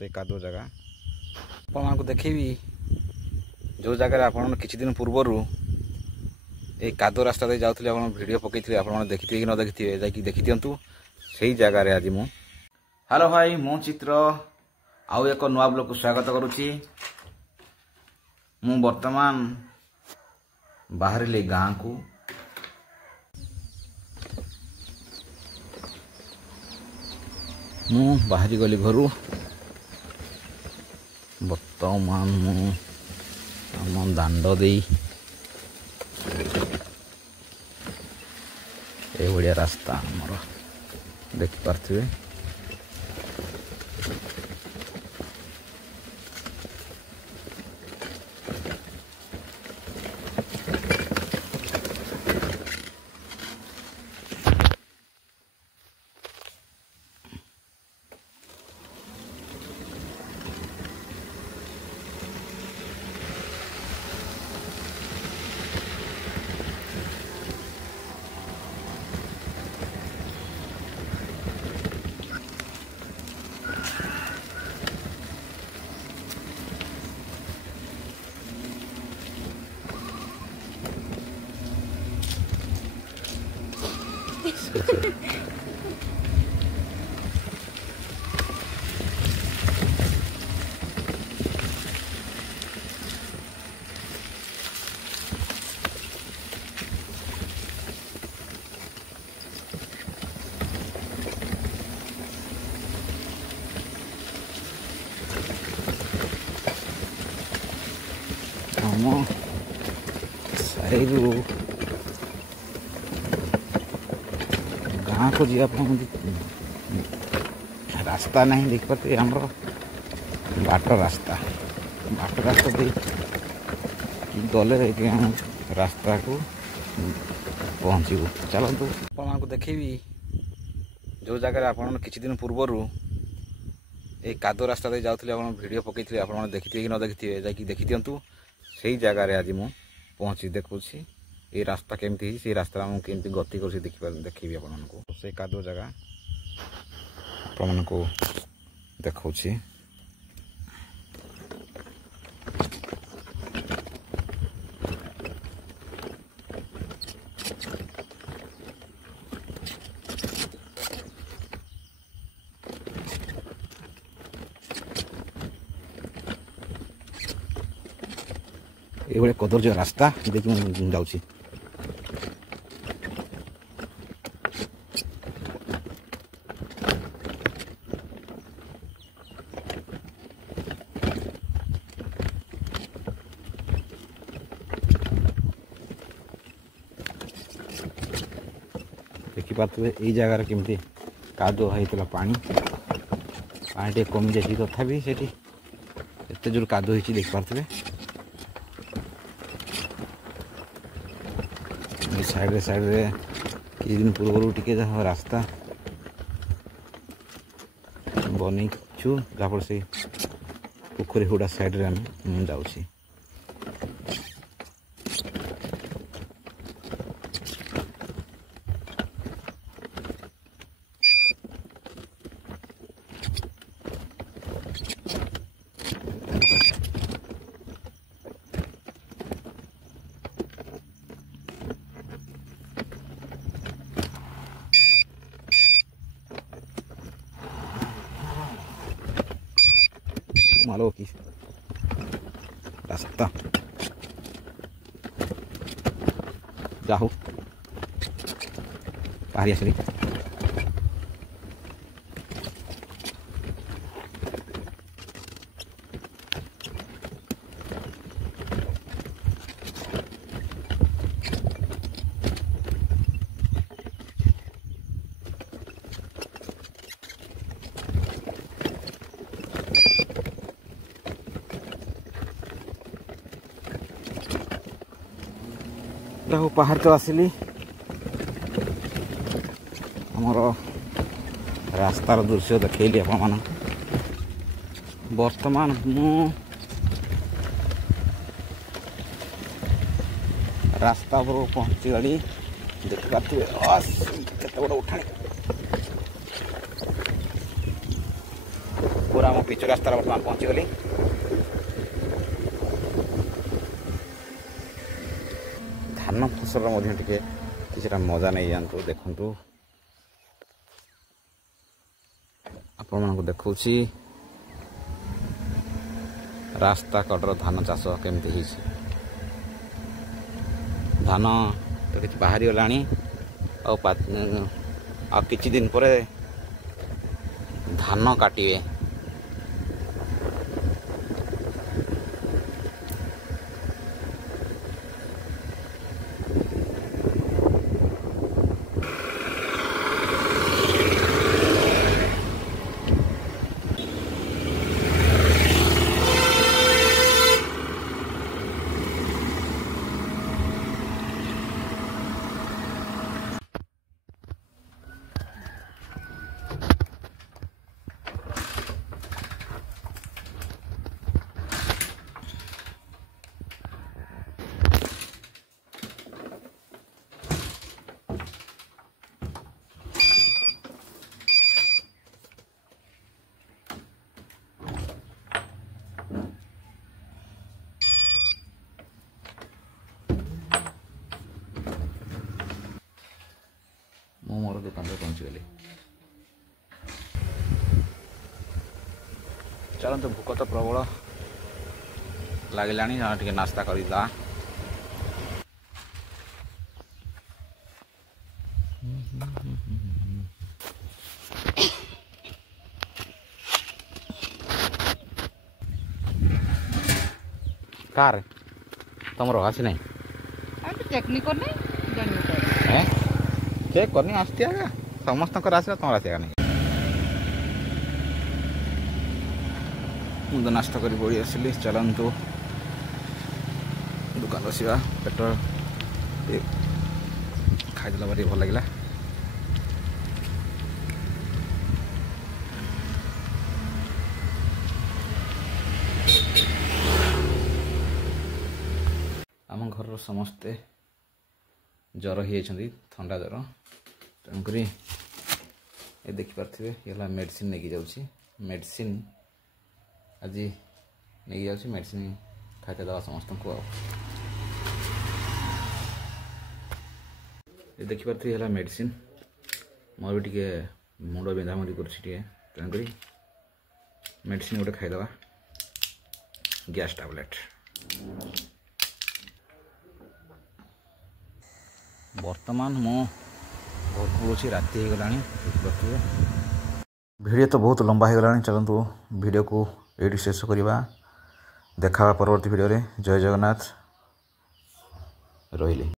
से कादो जगह आपको देखेबी जो जगह आप किछि दिन पूर्वर ये कादो रास्ता दे जाउथले आपण वीडियो पकईथे आपण देखि कि न देखि जाकि देखि दियंतु सही जगह रे आज मु हेलो भाई मु चित्र आउ एक नुआ ब्लॉग को स्वागत करुच्ची। मु वर्तमान बाहर गाँ को मु बाहरी गली घर वर्तमान मु आम दांड दे ये रास्ता आमर देखिपे साइरु गाँ को जी रास्ता नहीं देख पाते आमर बाट रास्ता दे गले रास्ता को पहुँचू चलतु आपको देखेबी जो जगह आप किछि दिन पूर्वर ये कादो रास्ता दे जाउथले आपण वीडियो पकईथे आपण देखि कि न देखि जाकि देखि दियंतु सही जगह रे आज मु पहुँची देखुची ये रास्ता केमती से रास्ता केमती गति कर देखी आपको से कादो जगह आपको देखुची ये कदर्य रास्ता देखिए जाऊँगी देखिपे यही जगार केमती कादो होता पानी टे कमी जाए तथापि से एत जोर कादो हो देखिपे साइड रे किछि दिन पूर्व टिके रास्ता बनईछु जहाँफल से पोखरी हुड़ा साइड रे आम जाऊँगी मालो की रास्ता जाओ बाहरी आसली पहाड़ तो आसिली आमर रास्तार दृश्य देखली आपण वर्तमान मु रास्ता पर पहुँची गली देखिपे केते बड़ उठाणी पूरा मो पिचु रास्तार बर्तमान पहुँचीगली। धान फसल किसी मजा नहीं जातु देखु आपण मानक देखा रास्ता कड़र धान चाष केमती धान तो कि बाहरी गला आ किछि दिन पर धान काटिबे। मु मोर दुकान पर पहुँचीगली। चलते भूक तो प्रबल लगे टे नास्ता करदा। कार तुम आसी ना चेक करनी आसती आगा समस्त आसला तुम आसगा नहीं। मुझे नास्ता कर पड़ी आसली। चलतु दुकान बसवा पेट्रोल खाईदेला भारी भल लगे। आम घर समस्ते ज्वर हो थंडा ज्वर तेणुक ये देखिपे ये मेडिसिन नहीं जाऊँगी। मेडिसिन आज नहीं जाऊँगी मेडिसिन खाते दवा समस्त को। ये देखिपे है मेडिसिन मोर भी टे मुंड बिंधामुंडी करुँक मेडिसिन गोटे खाईदे गैस टैबलेट। वर्तमान मो बहुत राति हो गला। वीडियो तो बहुत लंबा हो गला। चलतु वीडियो को ये शेष करवा। देखा परवर्ती वीडियो रे। जय जगन्नाथ रहिले।